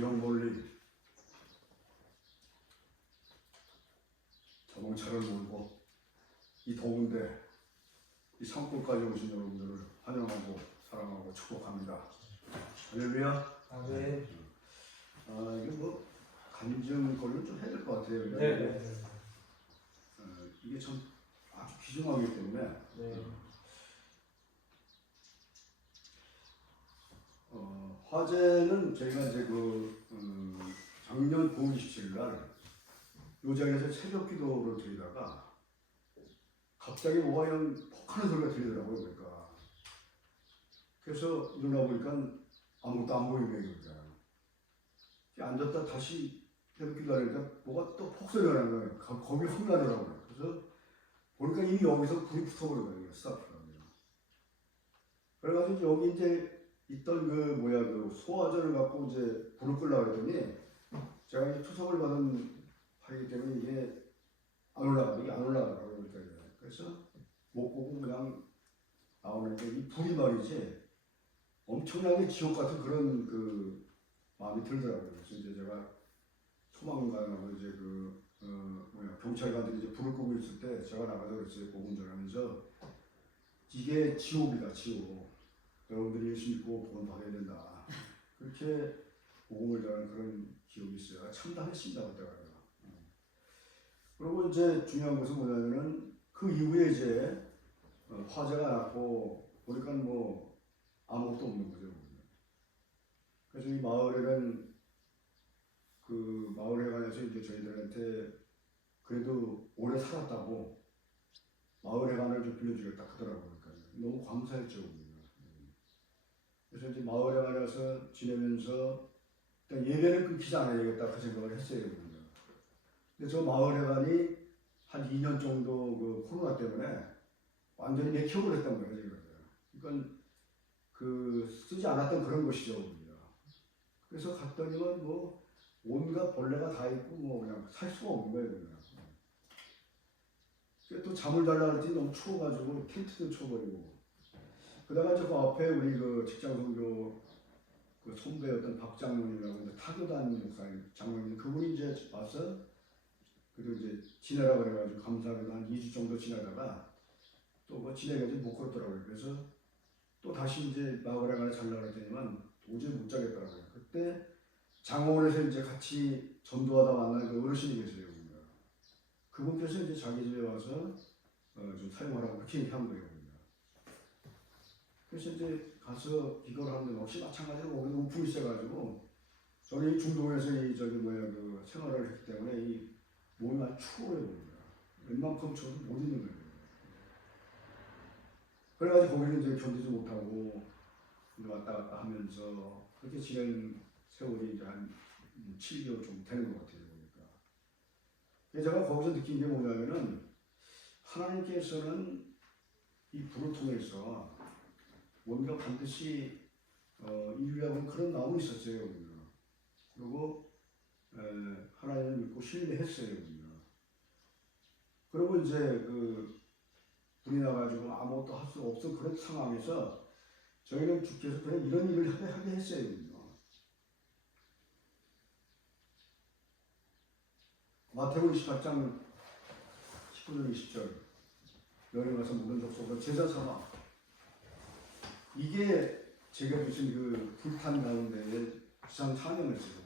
영멀리 자동차를 몰고 이 더운데 이 산골까지 오신 여러분들을 환영하고 사랑하고 축복합니다. 할렐루야. 네. 이게 뭐 간증거리를 좀 해야 될 것 같아요. 네. 이게 참 아주 귀중하기 때문에 네. 화제는 저희가 이제 작년 9월 27일 날 요 자리에서 새벽 기도를 드리다가 갑자기 뭐가 그냥 폭하는 소리가 들리더라고요. 그러니까 그래서 일어나 보니까 아무것도 안 보이는 거예요. 앉았다 다시 새벽 기도하니까 뭐가 또 폭소리가 나는 거예요. 겁이 확 나더라고요. 그래서 보니까 이미 여기서 불이 붙어버린 거예요. 스타트가. 그래가지고 여기 이제 있던 그 소화전을 갖고 이제 불을 끄려고 했더니 제가 이제 투석을 받은 파이기 때문에 이게 안 올라가더라고요. 그러니까 그래서 못 보고 그냥 나오는데 이 불이 말이지 엄청나게 지옥 같은 그런 마음이 들더라고요. 그래서 이제 제가 소방관하고 이제 경찰관들이 이제 불을 끄고 있을 때 제가 나가서 그랬어요. 복음 전하면서 이게 지옥이다, 지옥. 여러분들이 예수 믿고 복음 받아야 된다. 그렇게 복음을 전하는 그런 기억이 있어요. 참담했습니다, 그때가. 그리고 이제 중요한 것은 뭐냐면은 그 이후에 이제 화재가 났고 보니까 뭐 아무것도 없는 거죠. 그래서 이 마을에는 마을에 관해서 이제 저희들한테 그래도 오래 살았다고 마을회관을 좀 빌려주겠다 하더라고요. 그러니까 너무 감사했죠. 그래서 이제 마을회관에 가서 지내면서 예배는 끊기지 않아야 되겠다 그 생각을 했어요. 근데 저 마을회관이 한 2년 정도 코로나 때문에 완전히 맥혀버렸단 거예요. 그러니까 쓰지 않았던 그런 것이죠. 그래서 갔더니만 뭐 온갖 벌레가 다 있고 뭐 그냥 살 수가 없는 거예요. 또 잠을 달라 그랬더니 너무 추워가지고 텐트도 쳐버리고. 그다가 저 앞에 우리 직장 선교 선배였던 박 장로님이라고 이제 타교단 목사님 장로님 그분이 이제 와서 그리고 이제 지내라 그래가지고 감사하게도 한 2주 정도 지내다가 또 뭐 지내가지고 못 걸었더라고요. 그래서 또 다시 이제 마을에 가서 자려고 했더니만 도저히 못 자겠더라고요. 그때 장원에서 이제 같이 전도하다 만난 그 어르신이 계세요. 그분께서 이제 자기 집에 와서 좀 사용하라고 그렇게 한 거예요. 그래서 이제 가서 기도를 하는데 역시 마찬가지로 거기 우풍이 있어가지고 저는 이 중동에서 생활을 했기 때문에 이 몸이 아주 추워요. 웬만큼 추워도 못 있는 거예요. 그래가지고 거기는 이제 견디지 못하고 왔다 갔다 하면서 그렇게 지낸 세월이 이제 한 7개월 좀 되는 것 같아요. 제가 거기서 느낀 게 뭐냐면은 하나님께서는 이 불을 통해서 뭔가 반드시 이루려고 그런 마음이 있었어요. 그리고 하나님을 믿고 신뢰했어요. 그리고 이제 불이 나가지고 아무것도 할 수 없어 그런 상황에서 저희는 주께서 그냥 이런 일을 하게 했어요. 마태복음 28장 19절 20절 여기 가서 모든 족속으로 제자 삼아 이게 제가 주신 불탄 가운데에 주상 찬양을 했어요.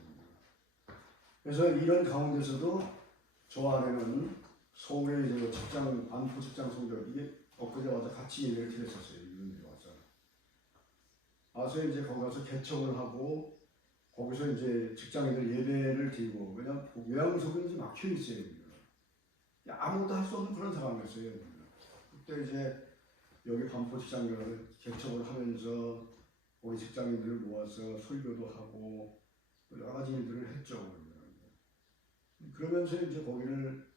그래서 이런 가운데서도 저 안에는 서울에 이제 직장 안포 직장 성적 이게 엊그제 와서 같이 예배를 드렸었어요. 이분들이 와서 이제 거기 가서 개척을 하고 거기서 이제 직장인들 예배를 드리고 그냥 요양석은 이제 막혀 있어요. 아무것도 할 수 없는 그런 상황이었어요. 그때 이제 여기 반포 직장을 개척을 하면서 우리 직장인들을 모아서 설교도 하고 여러 가지 일들을 했죠. 그러면서 이제 거기를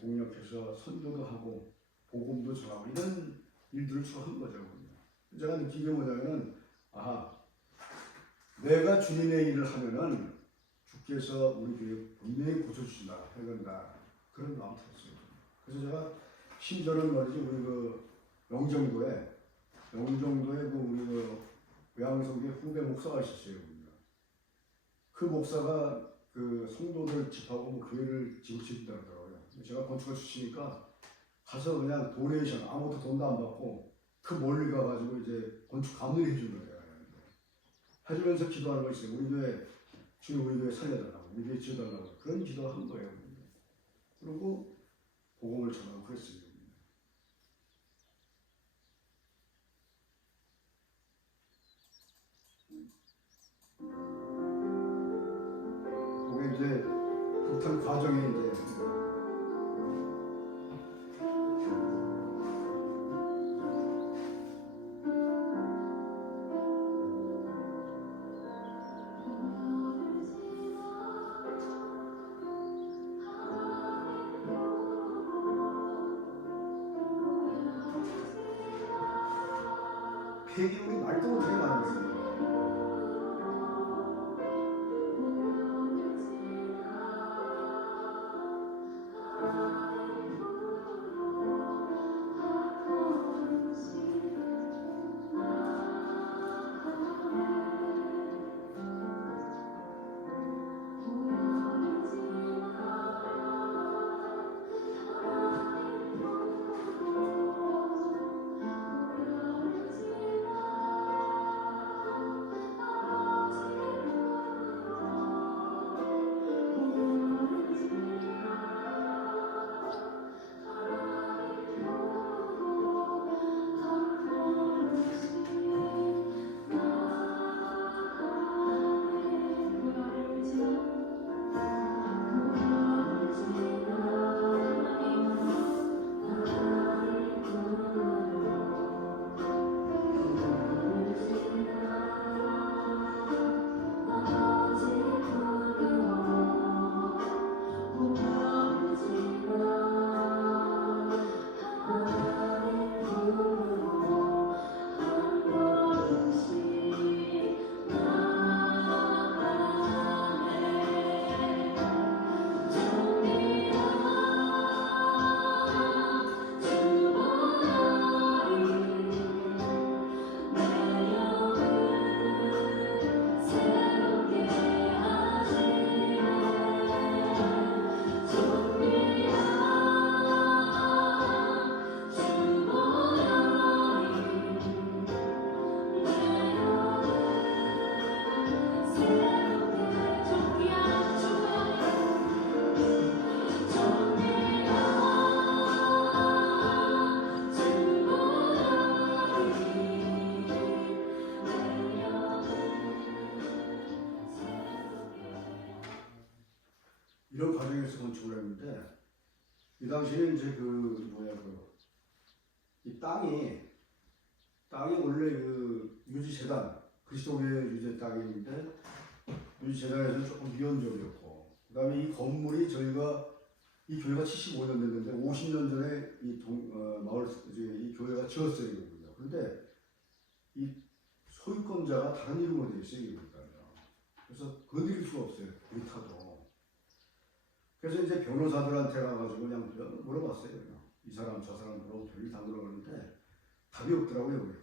공략해서 선교도 하고 복음도 전하고 이런 일들을 주로 한 거죠. 제가 느낀 게 뭐냐면은 내가 주님의 일을 하면은 주께서 우리 교회 분명히 고쳐주신다, 해간다 그런 마음 들었어요. 그래서 제가 심지어는 말이지 우리 영종도에 우리 요양성교회 후배 목사가 있었어요. 그 목사가 그 성도들 집하고 뭐 교회를 지급시킨다 그러더라고요. 제가 건축가 출신이니까 가서 그냥 도네이션 아무것도 돈도 안 받고 그 멀리 가가지고 이제 건축 감리를 해준 거예요. 해주면서 기도하는 거 있어요. 우리 교회 주님 우리 교회 살려달라고 우리 교회 지어달라고 그런 기도를 한 거예요. 그리고 복음을 전하고 그랬어요. 그게 이제 극한 과정에 이제 폐기물이 말도 못하게 많았어요. 이런 과정에서 건축을 했는데 이 당시에 이제 이 땅이 원래 그 유지재단 그리스도교회 유지 땅인데 유지재단에서 조금 위헌적이었고 그다음에 이 건물이 저희가 이 교회가 75년 됐는데 50년 전에 이 교회가 지었어요. 그런데 이 소유권자가 다른 이름으로 되어 있어요. 그래서 건드릴 수가 없어요. 우리 타도. 그래서 이제 변호사들한테 가가지고 그냥 물어봤어요. 그냥. 이 사람 저 사람 물어보고 별일 다 물어봤는데 답이 없더라고요.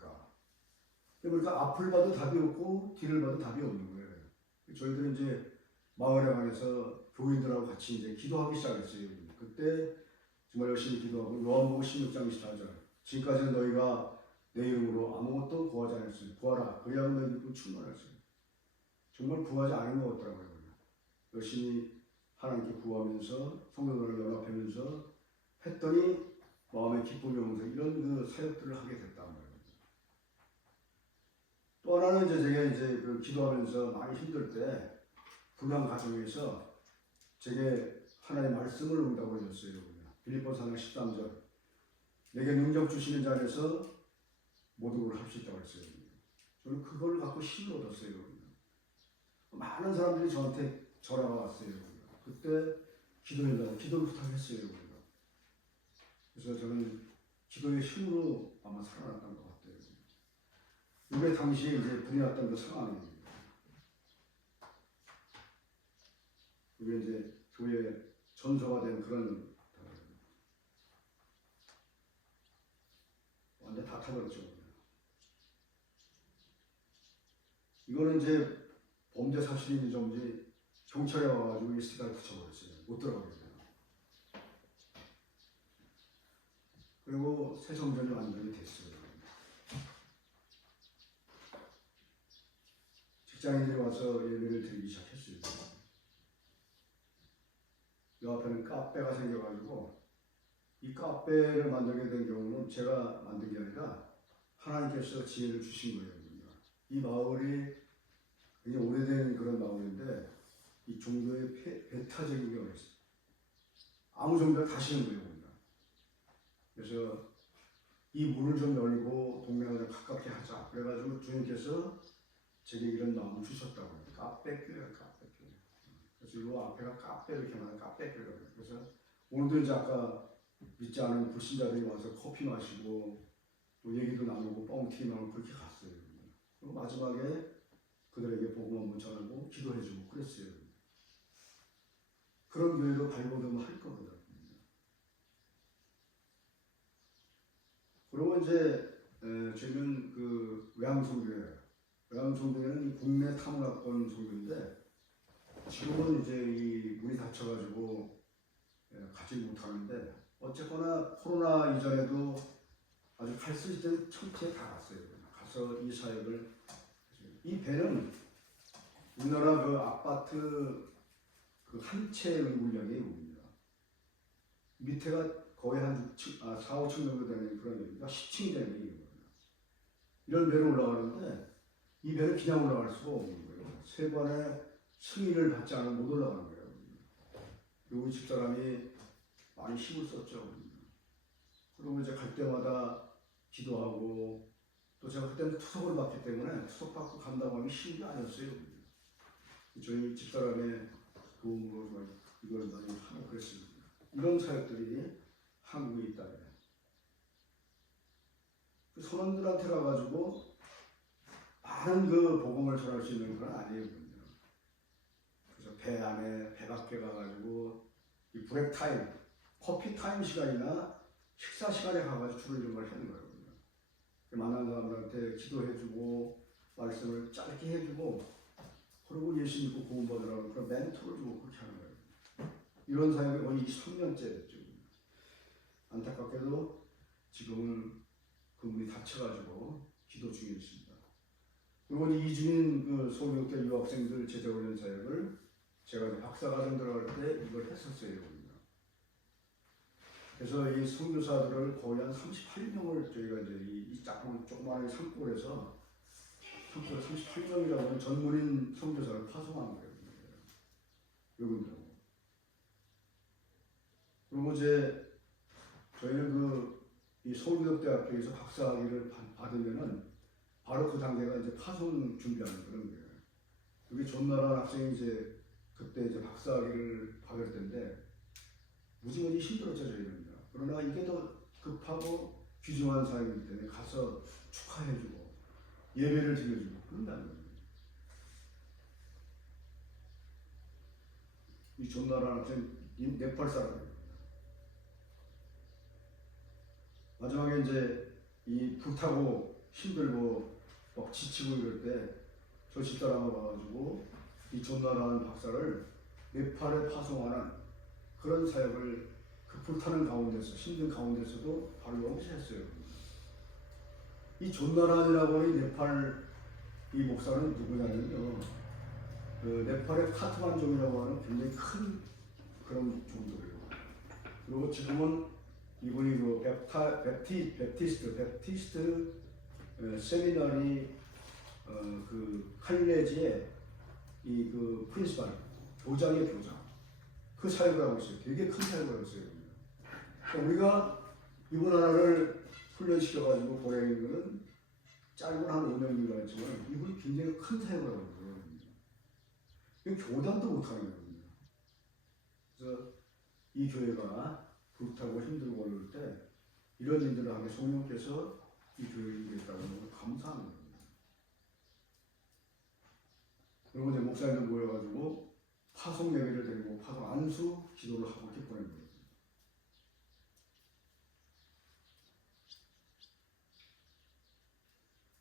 그러니까 앞을 봐도 답이 없고 뒤를 봐도 답이 없는 거예요. 저희들은 이제 마을에 가서 교인들하고 같이 이제 기도하기 시작했어요. 그때 정말 열심히 기도하고 요한복음 16장 24절 지금까지는 너희가 내 이름으로 아무것도 구하지 않았으니 구하라 그리하면 너희들 충만하시오. 정말 구하지 않은 것 같더라고요. 열심히 하나님께 구하면서 성도들을 연합하면서 했더니 마음의 기쁨이 오면서 이런 그 사역들을 하게 됐단 말이에요. 또 하나는 이제 제가 이제 그 기도하면서 많이 힘들 때 불안 가정에서 제게 하나님의 말씀을 응답을 줬어요. 빌립보서 4장 13절 내게 능력 주시는 자 안에서 모든 걸 할 수 있다고 했어요. 저는 그걸 갖고 힘을 얻었어요. 많은 사람들이 저한테 전화가 왔어요. 그때 기도를 부탁했어요. 그래서 저는 기도의 힘으로 아마 살아났던 것 같아요. 이게 당시에 이제 불이 났던 그 상황입니다. 이게 이제 교회 전서가 된 그런 완전 다 타버렸죠. 이거는 이제 범죄 사실인지 좀지 경찰에 와가지고 이 스티커를 붙여버렸어요. 못 들어가게 돼요. 그리고 새성전이 완전히 됐어요. 직장인들이 와서 예배를 드리기 시작했어요. 이 앞에는 카페가 생겨가지고 이 카페를 만들게 된 경우는 제가 만든 게 아니라 하나님께서 지혜를 주신 거예요. 이 마을이 굉장히 오래된 그런 마을인데 이 종교의 배타적인 경우가 있어요. 아무 종교가 다 싫은 거예요. 그래서 이 문을 좀 열고 동네와 좀 가깝게 하자. 그래가지고 주님께서 제게 이런 마음을 주셨다고요. 카페교회예요, 카페교회. 그래서 이 앞에가 카페 이렇게 말하는 카페교회예요. 그래서 오늘도 이제 아까 믿지 않은 불신자들이 와서 커피 마시고 또 얘기도 나누고 뻥튀기 나누고 그렇게 갔어요. 그리고 마지막에 그들에게 복음 한번 전하고 기도해주고 그랬어요. 그런 교회도 발돋움 할 거거든요. 그리고 이제 저희는 그 외항성교회, 외항성교회는 국내 탐험학원 성교인데 지금은 이제 이 문이 닫혀가지고 가지 못하는데 어쨌거나 코로나 이전에도 아주 갈 수 있는 청지에 다 갔어요. 가서 이 사역을 이 배는 우리나라 그 아파트 그 한 채의 물량이 옵니다. 밑에가 거의 한 4, 5층 정도 되는 그런 데니까 10층이 되는 거예요. 이런 배로 올라가는데 이 배는 그냥 올라갈 수가 없는 거예요. 세 번의 승인을 받지 않으면 못 올라가는 거예요. 우리 집사람이 많이 힘을 썼죠. 그리고 이제 갈 때마다 기도하고 또 제가 그때는 투석을 받기 때문에 투석 받고 간다고 하면 쉬운 게 아니었어요. 저희 집사람의 도움으로 이걸 많이 하고 그랬습니다. 이런 사역들이 한국에 있다. 그 선원들한테 가가지고 많은 그 복음을 전할 수 있는 건 아니에요. 그래서 배 안에 배 밖에 가가지고 이 브레이크 타임, 커피 타임 시간이나 식사 시간에 가가지고 주를 좀 하는 거예요. 만난 사람들한테 기도해주고 말씀을 짧게 해주고 그리고 예수 믿고 구원받으라고 그런 멘토를 주고 그렇게 하는 거예요. 이런 사역이 거의 23년째 됐죠. 안타깝게도 지금은 그 문이 닫혀가지고 기도 중에 있습니다. 그리고 이주민 그 서울교회 유학생들 제자훈련 사역을 제가 박사과정 들어갈 때 이걸 했었어요. 그래서 이 선교사들을 거의 한 38명을 저희가 이제 이 조그마한 산골에서 38명이라고 하는 전문인 선교사를 파송한 거예요. 이분들. 그리고 이제 저희는 이 서울교육대학교에서 박사학위를 받으면은 바로 그 단계가 이제 파송 준비하는 그런 거예요. 여기 존나라는 학생이 이제 그때 이제 박사학위를 받을 때인데 무지무지 힘들었죠 저희는. 그러나 이게 더 급하고 귀중한 사역이기 때문에 가서 축하해주고 예배를 드려주고 그런다는 거예요. 이 존나라는 학생 네팔 사람이에요. 마지막에 이제 이 불타고 힘들고 막 지치고 이럴 때 저 집사람을 와가지고 이 존나라는 박사를 네팔에 파송하는 그런 사역을 그 불타는 가운데서 힘든 가운데서도 바로 여기서 했어요. 이 존나란이라고 하는 네팔 이 목사는 누구냐면요. 그 네팔의 카트만족이라고 하는 굉장히 큰 그런 종교예요. 그리고 지금은 이분이 그 베프티스트 세미나리 그 칼레지의 이 그 프린시팔 교장의 교장 그 사역을 하고 있어요. 되게 큰 사역을 하고 있어요. 그러니까 우리가 이분 하나를 훈련시켜가지고 보내는 것은 짧은 한 5년인가 했지만 이분이 굉장히 큰 사역을 하고 있어요. 교단도 못하는 거예요. 그래서 이 교회가 불타고 힘들고 어려울 때 이런 일들을 하게 성령께서 이 교회에 있다고 하는 걸 감사하는 거예요. 그리고 이제 목사님들 모여가지고 파송 예배를 드리고 파송 안수 기도를 하고 이렇게 보낸 거예요.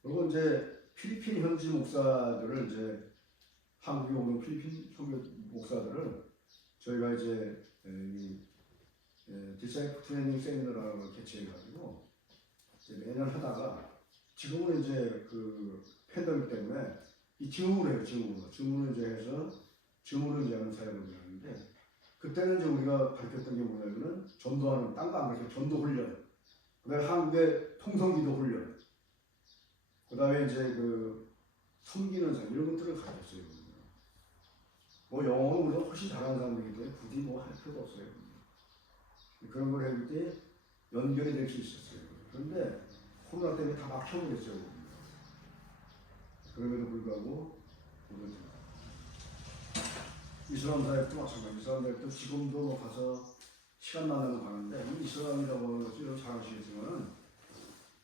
그리고 이제 필리핀 현지 목사들을 이제 한국에 오는 필리핀 선교 목사들을 저희가 이제 디사이플 트레이닝 세미나라는 걸 개최해가지고 이제 매년 하다가 지금은 이제 그 팬데믹 때문에 이 줌으로 해요. 줌으로 이제 해서 줌으로 이제 하는 사역을 하는데 그때는 이제 우리가 가르쳤던 게 뭐냐면은 전도하는 딴 거 안 가르쳐 전도 훈련, 그다음에 한국의 통성기도 훈련, 그다음에 이제 그 섬기는 삶 이런 것들을 가르쳤어요. 뭐 영어는 우리가 훨씬 잘하는 사람들이기 때문에 굳이 뭐 할 필요도 없어요. 그런 걸 해볼 때 연결이 될 수 있었어요. 그런데 코로나 때문에 다 막혀버렸어요. 그럼에도 불구하고 이슬람 사역도 마찬가지. 이슬람 사역도 지금도 뭐 가서 시간 나면 가는데 이 이슬람이라고 하는 것이 여러분 잘 아시겠지만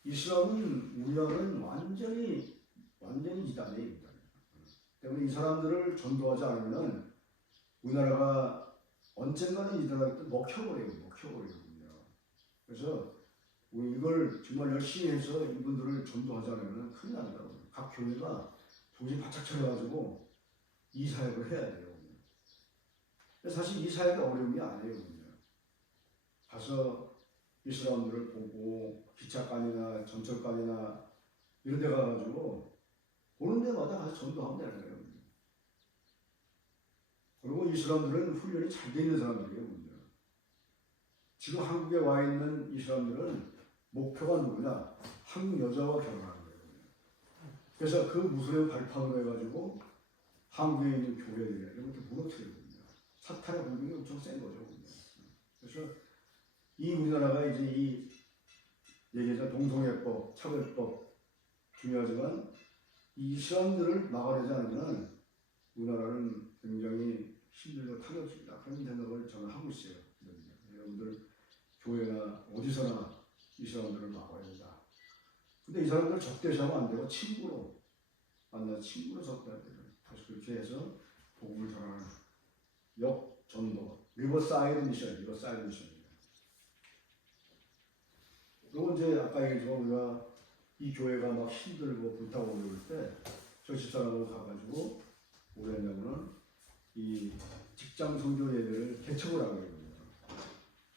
이슬람은 우리나라는 완전히 이단이에요. 때문에 이 사람들을 전도하지 않으면 우리나라가 언젠가는 이들한테 먹혀버려요. 그래서 우리 이걸 정말 열심히 해서 이분들을 전도하지 않으면 큰일 납니다. 각 교회가 정신 바짝 차려가지고 이 사역을 해야 돼요. 사실 이 사역이 어려운 게 아니에요. 가서 이 사람들을 보고 기차간이나 전철간이나 이런 데 가가지고 오는 데마다 가서 전도하면 되는 거예요. 그리고 이 사람들은 훈련이 잘 돼 있는 사람들이에요. 지금 한국에 와 있는 이 사람들은 목표가 누구냐? 한국 여자와 결혼하는 거예요. 그래서 그 무술의 발판으로 해가지고 한국에 있는 교회들 이런 것도 무너뜨려요. 사탄의 공격이 엄청 센 거죠. 그래서 이 우리나라가 이제 이 얘기하자 동성애법, 차별법 중요하지만 이 사람들을 막아내지 않으면 우리나라는 굉장히 힘들고 타격입니다. 그런 생각을 저는 하고 있어요. 여러분들 교회나 어디서나 이 사람들을 막아야 된다. 근데 이 사람들 적대시하면 안 되고 친구로 만나서 친구로 접대해야 돼요. 그래서 그렇게 해서 복음을 전하는 역전도 리버사이드 미션입니다. 그리고 이제 아까 얘기했지만 우리가 이 교회가 막 힘들고 불타고 그럴 때 저 집사람하고 가가지고 뭐 했냐면은 이 직장 선교 예배를 개척을 하고 있거든요.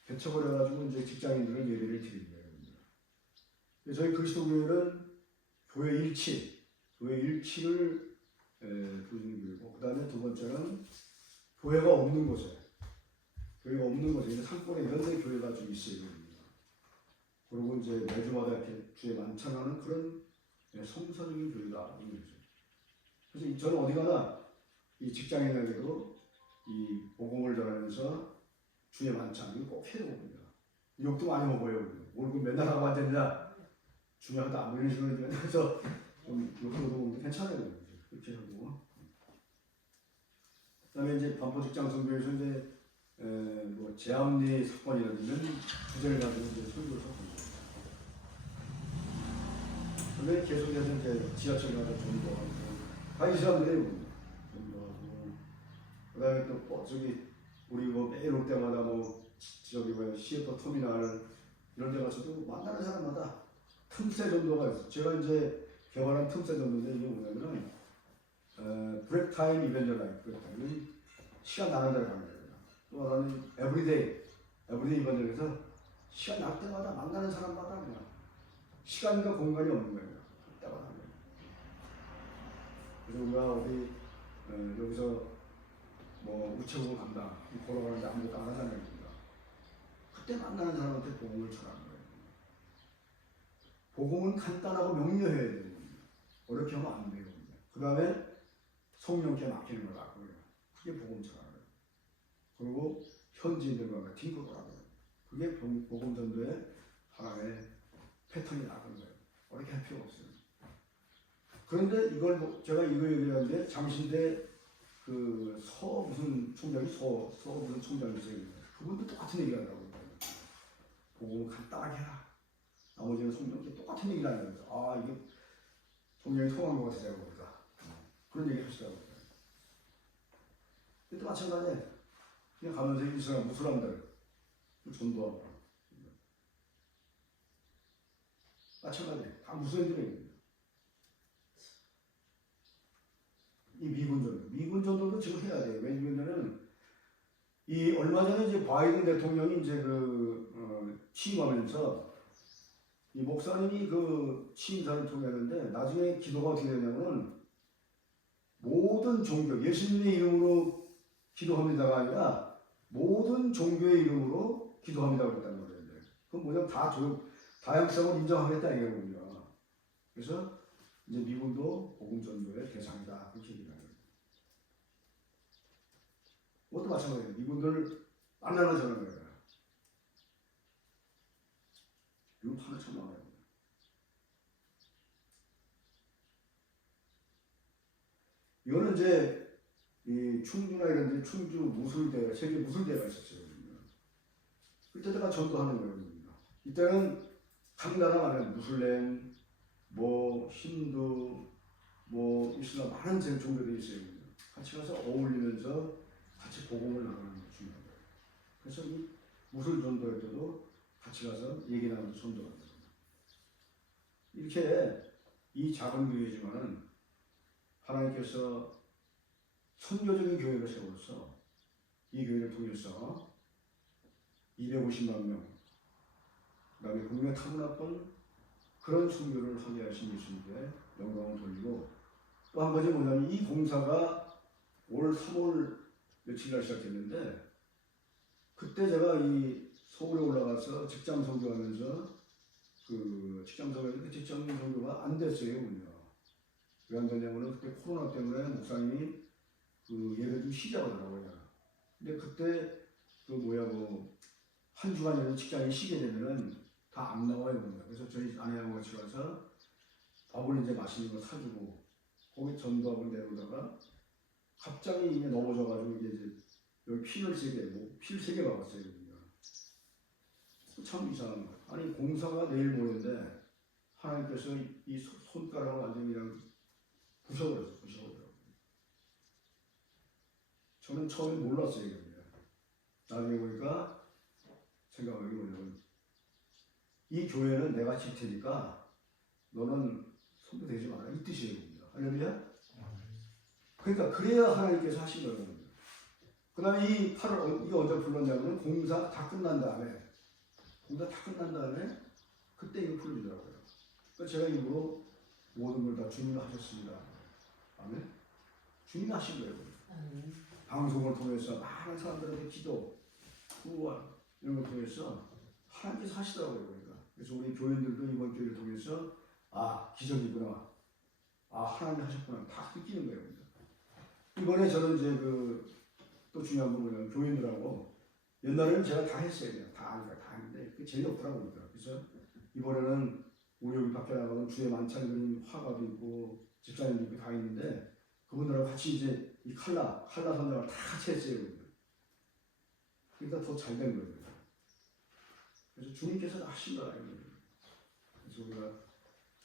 개척을 해가지고 이제 직장인들은 예배를 드리는 거예요. 저희 그리스도교회는 교회 일치를 부르는 교회고, 그 다음에 두 번째는 교회가 없는 곳에 산골에 이런 데 교회가 좀 있어요. 그리고 이제 매주마다 이렇게 주에 만찬하는 그런 성서적인 교회가 있는 거죠. 그래서 저는 어디 가나 이 직장인에게도 이 복음을 전하면서 주의 만찬 이거 꼭 해야 됩니다. 욕도 많이 먹어요. 월급 맨날 하고 앉았냐? 중요하다. 뭐 이런 식으로 해서 좀 욕도 먹는데 괜찮아요. 그렇게 하고. 그다음에 이제 반포 직장 선교에서 이제 뭐 제암리 사건이라는 주제를 가지고 이제 설교를 하고 있습니다. 근데 계속해서 이제 지하철 가서 전도하고 다 이 사람들이에요. 전도하고 그다음에 또 저기 우리 뭐 매일 올 때마다 뭐 저기 뭐야 시애터 터미널 이런 데 가서도 만나는 사람마다 틈새 전도가 있어요. 제가 이제 개발한 틈새 전도인데 이게 뭐냐면은 브레이크 타임 이벤저라이프 브레이크 타임은 시간 나는 대로 가는 거예요. 또 하나는 에브리데이 이벤저에서 시간 날 때마다 만나는 사람마다 그냥 시간과 공간이 없는 거예요. 때마다 하는 거예요. 그래서 우리가 어디 여기서 뭐 우체국을 간다 걸어가는데 아무것도 안 하자는 얘기입니다. 그때 만나는 사람한테 복음을 전하는 거예요. 복음은 간단하고 명료해야 돼요. 어렵게 하면 안 돼요. 그 다음에 성령께 맡기는 거다. 그게 복음 전하는 거예요. 그리고 현지인들과 같이 팀으로 하는 거예요. 그게 복음 전도의 하나의 패턴이 나가는 거예요. 어렵게 할 필요 없어요. 그런데 이걸 제가 이거 얘기하는데 장신대 그 무슨 총장이세요. 그분도 똑같은 얘기를 하더라고요. 복음을 간단하게 해라. 나머지는 성령께 똑같은 얘기를 하는 거예요. 아 이게 성령이 통한 것 같아요. 그런 얘기 하시더라고요. 근데 마찬가지에 그냥 가면서 이스라엘 무슬람들 전도하고 마찬가지 다 무슬림들이 이 미군들 미군 전도도 지금 해야 돼요. 왜냐면은 이 얼마 전에 이제 바이든 대통령이 이제 취임하면서 이 목사님이 취임사를 통했는데 나중에 기도가 어떻게 되냐면 모든 종교, 예수님의 이름으로 기도합니다가 아니라 모든 종교의 이름으로 기도합니다고 그랬단 말이에요. 그럼 뭐냐 다양성을 인정하겠다 이거군요. 그래서 이제 미군도 복음 전도의 대상이다 그렇게 얘기하는 거예요. 그것도 마찬가지예요. 미군들 만나는 저런 거예요. 이거 하나 참 나와요. 이거는 이제 이 충주나 이런 데 충주 무술대, 세계 무술대가 있었어요. 그때 제가 전도하는 거예요. 이때는 각 나라마다 무슬림, 힌두, 이슬람 많은 종교들이 있어요. 같이 가서 어울리면서 같이 복음을 나누는 게 중요한 거예요. 그래서 이 무술 전도할 때도 같이 가서 얘기 나누면서 전도하는 거예요. 이렇게 이 작은 교회지만은 하나님께서 선교적인 교회를 세워서 이 교회를 통해서 250만 명, 그 다음에 국내 타고났던 그런 선교를 하게 하신 예수님께 영광을 돌리고 또 한 가지 뭐냐면 이 공사가 올 3월 며칠 날 시작했는데 그때 제가 이 서울에 올라가서 직장 선교하면서 직장 선교가 안 됐어요. 왜 안 됐냐면 그때 코로나 때문에 목사님이 예배 좀 쉬자고 하더라고요. 근데 그때 한 주간 직장이 쉬게 되면은 다 안 나와요. 그래서 저희 아내하고 같이 가서 밥을 이제 맛있는 거 사주고 거기 전도하고 내려오다가 갑자기 이게 넘어져가지고 이제 여기 피를 세게 박았어요. 참 이상한 거예요. 아니 공사가 내일 모레인데 하나님께서 이 손가락을 완전히 그냥 부셔버렸어요. 저는 처음에 몰랐어요. 나중에 보니까 생각하기 뭐냐면 이 교회는 내가 질 테니까 너는 손도 대지 마라 이 뜻이에요. 할렐루야. 그러니까 그래야 하나님께서 하신 거예요. 그 다음에 이게 언제 불렀냐면 공사 다 끝난 다음에 그때 이거 풀어주더라고요. 그러니까 제가 일부러 모든 걸 다 주님이 하셨습니다. 아멘. 주님이 하신 거예요. 방송을 통해서 많은 사람들한테 기도, 구원 이런 걸 통해서 하나님께서 하시더라고요. 그래서 우리 교인들도 이번 교회를 통해서 기적이구나, 하나님 하셨구나 다 느끼는 거예요. 이번에 저는 이제 또 중요한 건 뭐냐면 교인들하고 옛날에는 제가 다 했어요. 다 했는데 그게 재미없더라고요. 그래서 이번에는 우리 여기 밖에 나가면 주의 만찬 그림 화가도 있고 집사님도 있고 다 있는데 그분들하고 같이 이제 이 칼라 선장을 다 같이 했어요. 그러니까 더 잘 된 거예요. 그래서 주님께서 하신 거예요. 그래서 우리가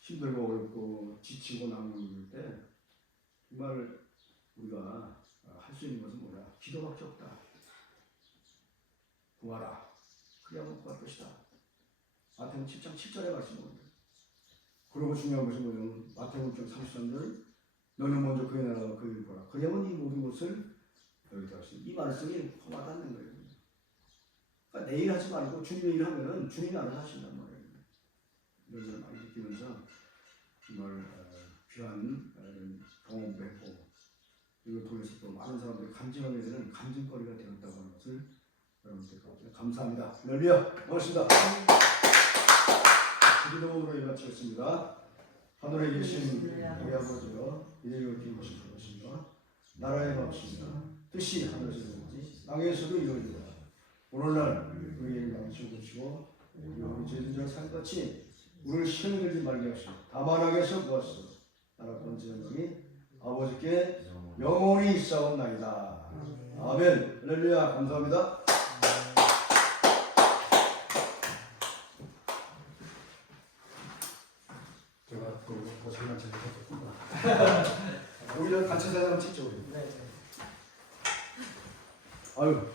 힘들고 어렵고 지치고 남는 때 정말 우리가 할 수 있는 것은 뭐냐? 기도밖에 없다. 구하라. 그래야만 구할 것이다. 마태복음 7장 7절에 말씀합니다. 그리고 중요한 것은 뭐냐면 마태복음 33절 너는 먼저 그의 나라와 그의 일을 보라. 그래야만 이 모든 것을 여기다 할 수 있다. 이 말씀이 와닿는 거예요. 그러니까 내일 하지 말고 주님의 일을 하면은 주님이 알아서 하신단 말이에요. 이런 걸 많이 느끼면서 정말 귀한 경험도 했고 이걸 통해서 또 많은 사람들이 간증하게 되는 간증거리가 되었다고 하는 것을 여러분께 감사합니다. 할렐루야. 고맙습니다. 기도로 마치겠습니다. 하늘에 계신 우리 아버지여 이름이 기쁘신 것입니다. 나라의 마음입니다. 뜻이 하늘에서 이루어지듯이 땅에서도 이루어지다. 오늘날 우리에게 양식을 주시고 우리 죄인들 산같이 우리를 시험에 들지 말게 하시고 다만 하게 해서 구하시고 나라 번지 영광이 아버지께 영원히 있사옵나이다. 아멘. 할렐루야. 감사합니다. 제가 더 장난 잘 못했구나. 오히려 단체 사진 찍죠. 우리. 네. 아유.